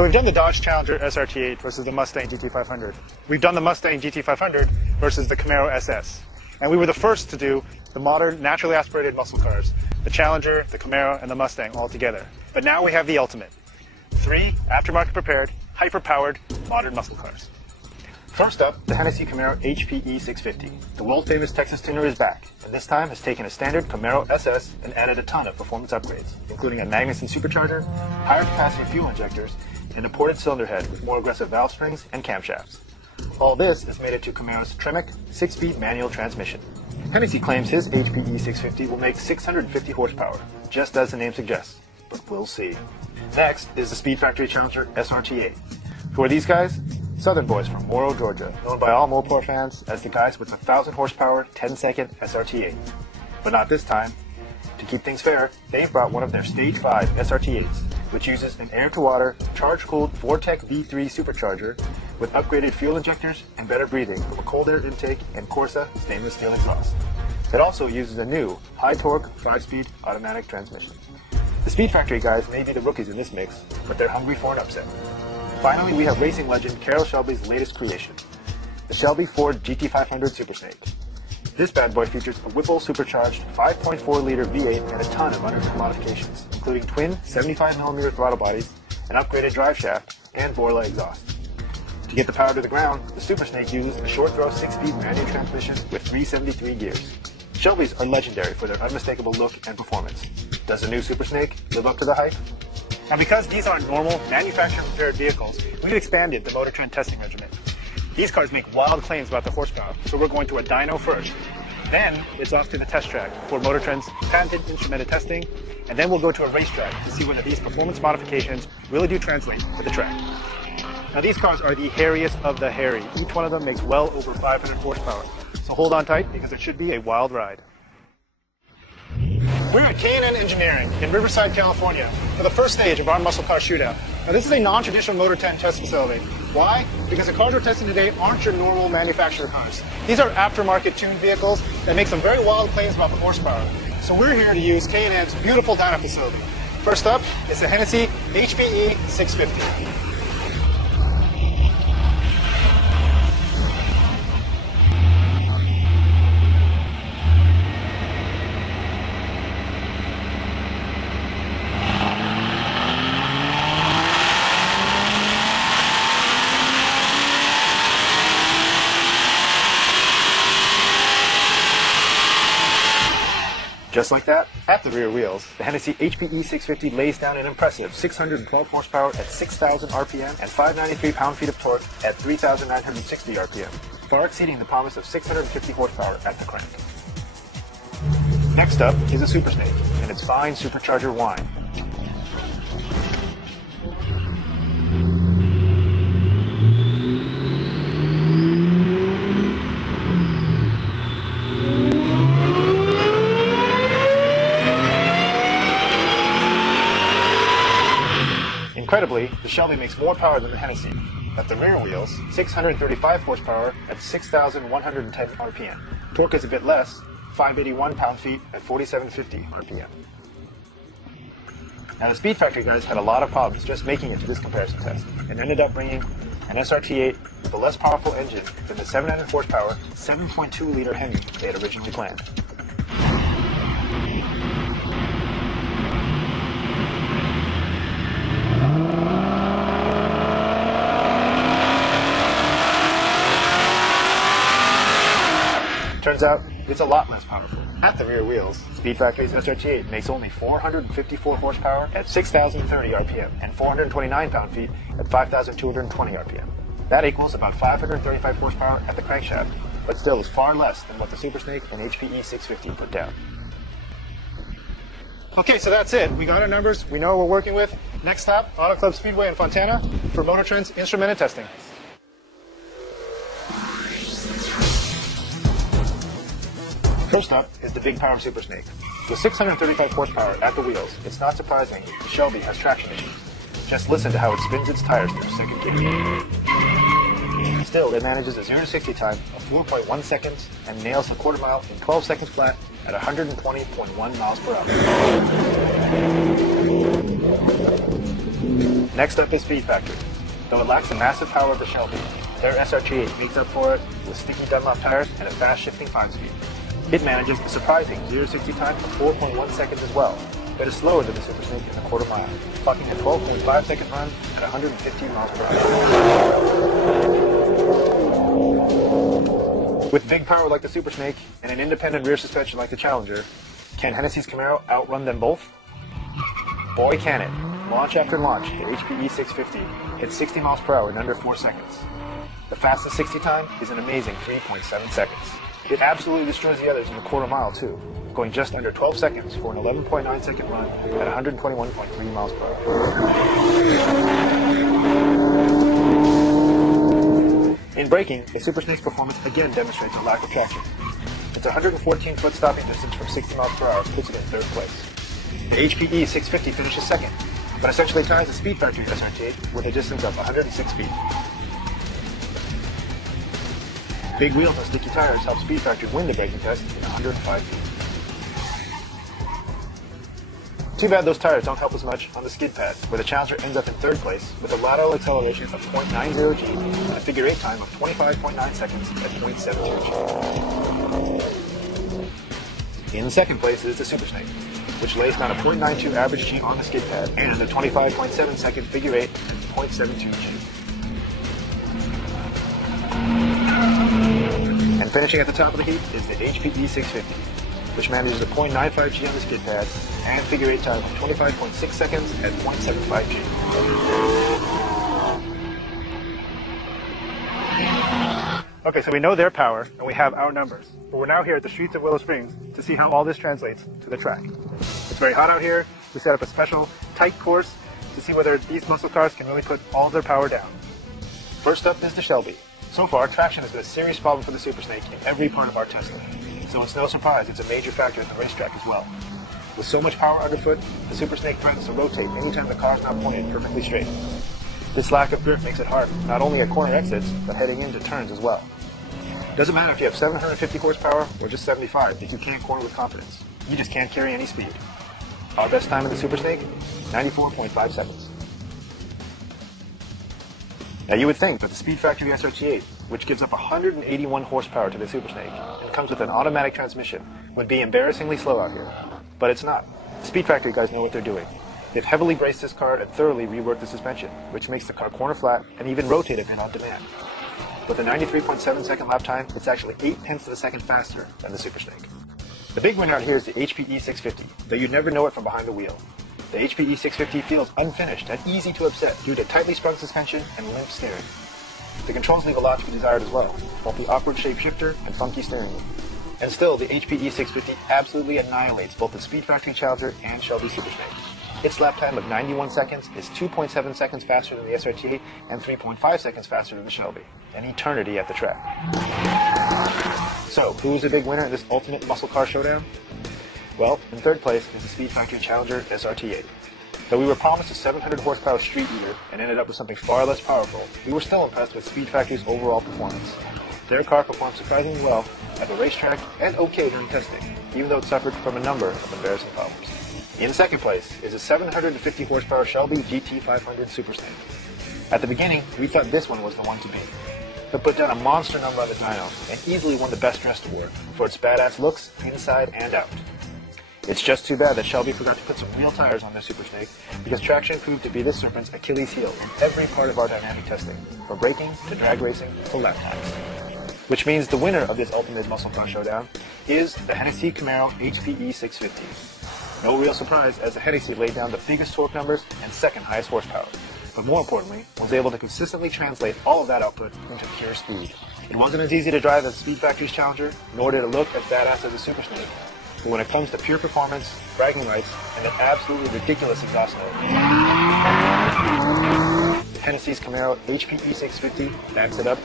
So we've done the Dodge Challenger SRT8 versus the Mustang GT500. We've done the Mustang GT500 versus the Camaro SS. And we were the first to do the modern, naturally aspirated muscle cars. The Challenger, the Camaro, and the Mustang all together. But now we have the ultimate. 3 aftermarket prepared, hyper-powered, modern muscle cars. First up, the Hennessey Camaro HPE650. The world-famous Texas tuner is back, and this time has taken a standard Camaro SS and added a ton of performance upgrades, including a Magnuson supercharger, higher capacity fuel injectors, and a ported cylinder head with more aggressive valve springs and camshafts. All this has made it to Camaro's Tremec 6-speed manual transmission. Hennessey claims his HPE650 will make 650 horsepower, just as the name suggests, but we'll see. Next is the SpeedFactory Challenger SRT8. Who are these guys? Southern boys from Morrow, Georgia, known by all Mopar fans as the guys with the 1,000 horsepower, 10-second SRT8. But not this time. To keep things fair, they've brought one of their Stage 5 SRT8s, which uses an air-to-water, charge-cooled Vortec V3 supercharger with upgraded fuel injectors and better breathing from a cold air intake and Corsa stainless steel exhaust. It also uses a new, high-torque, 5-speed automatic transmission. The SpeedFactory guys may be the rookies in this mix, but they're hungry for an upset. Finally, we have racing legend Carroll Shelby's latest creation, the Shelby Ford GT500 Super Snake. This bad boy features a Whipple supercharged 5.4-liter V8 and a ton of undercar modifications, including twin 75mm throttle bodies, an upgraded drive shaft, and Borla exhaust. To get the power to the ground, the Super Snake uses a short-throw 6-speed manual transmission with 373 gears. Shelbys are legendary for their unmistakable look and performance. Does the new Super Snake live up to the hype? Now, because these aren't normal, manufacturer-prepared vehicles, we've expanded the Motor Trend testing regimen. These cars make wild claims about the horsepower, so we're going to a dyno first. Then, it's off to the test track for Motor Trend's patented instrumented testing, and then we'll go to a racetrack to see whether these performance modifications really do translate to the track. Now, these cars are the hairiest of the hairy. Each one of them makes well over 500 horsepower, so hold on tight because it should be a wild ride. We're at K&N Engineering in Riverside, California for the first stage of our muscle car shootout. Now, this is a non-traditional Motor Trend test facility. Why? Because the cars we're testing today aren't your normal manufacturer cars. These are aftermarket tuned vehicles that make some very wild claims about the horsepower. So we're here to use K&N's beautiful dyno facility. First up is the Hennessey HPE650. Just like that, at the rear wheels, the Hennessey HPE650 lays down an impressive 612 horsepower at 6,000 RPM and 593 pound-feet of torque at 3,960 RPM, far exceeding the promise of 650 horsepower at the crank. Next up is a Super Snake and its fine supercharger whine. Incredibly, the Shelby makes more power than the Hennessey. At the rear wheels, 635 horsepower at 6,110 RPM. Torque is a bit less, 581 pound-feet at 4,750 RPM. Now, the SpeedFactory guys had a lot of problems just making it to this comparison test, and ended up bringing an SRT8 with a less powerful engine than the 700 horsepower, 7.2-liter Hemi they had originally planned. Turns out, it's a lot less powerful. At the rear wheels, SpeedFactory's SRT8 makes only 454 horsepower at 6,030 RPM and 429 pound-feet at 5,220 RPM. That equals about 535 horsepower at the crankshaft, but still is far less than what the Super Snake and HPE650 put down. Okay, so that's it. We got our numbers. We know what we're working with. Next stop, Auto Club Speedway in Fontana for Motor Trend's instrumented testing. First up is the big power Super Snake. With 635 horsepower at the wheels, it's not surprising the Shelby has traction issues. Just listen to how it spins its tires through second gear. Still, it manages a 0 to 60 time of 4.1 seconds and nails the quarter mile in 12 seconds flat at 120.1 miles per hour. Next up is SpeedFactory. Though it lacks the massive power of the Shelby, their SRT8 makes up for it with sticky Dunlop tires and a fast shifting 5-speed. It manages a surprising 0 to 60 time of 4.1 seconds as well, but is slower than the Super Snake in the quarter mile, clocking a 12.5 second run at 115 miles per hour. With big power like the Super Snake and an independent rear suspension like the Challenger, can Hennessey's Camaro outrun them both? Boy can it. Launch after launch, the HPE650 hits 60 miles per hour in under 4 seconds. The fastest 60 time is an amazing 3.7 seconds. It absolutely destroys the others in the quarter mile too, going just under 12 seconds for an 11.9 second run at 121.3 miles per hour. In braking, the Super Snake's performance again demonstrates a lack of traction. Its 114-foot stopping distance from 60 miles per hour puts it in third place. The HPE650 finishes second, but essentially ties the SpeedFactory SRT8 with a distance of 106 feet. Big wheels and sticky tires help SpeedFactory win the braking test in 105 feet. Too bad those tires don't help as much on the skid pad, where the Challenger ends up in third place with a lateral acceleration of 0.90 G and a figure 8 time of 25.9 seconds at 0.72 G. In second place is the Super Snake, which lays down a 0.92 average G on the skid pad and a 25.7 second figure 8 at 0.72 G. And finishing at the top of the heap is the HPE650, which manages a 0.95 G on the skid pad and figure 8 time of 25.6 seconds at 0.75 G. Okay, so we know their power and we have our numbers, but we're now here at the streets of Willow Springs to see how all this translates to the track. It's very hot out here. We set up a special tight course to see whether these muscle cars can really put all their power down. First up is the Shelby. So far, traction has been a serious problem for the Super Snake in every part of our testing, so it's no surprise it's a major factor at the racetrack as well. With so much power underfoot, the Super Snake threatens to rotate anytime the car is not pointed perfectly straight. This lack of grip makes it hard, not only at corner exits, but heading into turns as well. Doesn't matter if you have 750 horsepower or just 75 if you can't corner with confidence. You just can't carry any speed. Our best time in the Super Snake? 94.5 seconds. Now you would think that the SpeedFactory SRT8, which gives up 181 horsepower to the Super Snake and comes with an automatic transmission, would be embarrassingly slow out here. But it's not. The SpeedFactory guys know what they're doing. They've heavily braced this car and thoroughly reworked the suspension, which makes the car corner flat and even rotate a bit on demand. With a 93.7 second lap time, it's actually 0.8 of a second faster than the Super Snake. The big winner out here is the HPE650, though you'd never know it from behind the wheel. The HPE650 feels unfinished and easy to upset due to tightly sprung suspension and limp steering. The controls leave a lot to be desired as well, both the awkward shaped shifter and funky steering wheel. And still, the HPE650 absolutely annihilates both the SpeedFactory Challenger and Shelby Super Snake. Its lap time of 91 seconds is 2.7 seconds faster than the SRT8 and 3.5 seconds faster than the Shelby. An eternity at the track. So, who is the big winner in this ultimate muscle car showdown? Well, in third place is the SpeedFactory Challenger SRT8. Though we were promised a 700 horsepower street eater and ended up with something far less powerful, we were still impressed with SpeedFactory's overall performance. Their car performed surprisingly well at the racetrack and okay during testing, even though it suffered from a number of embarrassing problems. In second place is a 750 horsepower Shelby GT500 Super Snake. At the beginning, we thought this one was the one to beat. It put down a monster number on the dyno and easily won the Best Dressed award for its badass looks inside and out. It's just too bad that Shelby forgot to put some real tires on their Super Snake, because traction proved to be this Serpent's Achilles heel in every part of our dynamic testing, from braking to drag racing to lap times. Which means the winner of this ultimate muscle car showdown is the Hennessey Camaro HPE650. No real surprise, as the Hennessey laid down the biggest torque numbers and second highest horsepower, but more importantly, was able to consistently translate all of that output into pure speed. It wasn't as easy to drive as SpeedFactory's Challenger, nor did it look as badass as the Super Snake. But when it comes to pure performance, bragging rights, and an absolutely ridiculous exhaust note, Hennessey's Camaro HPE650 backs it up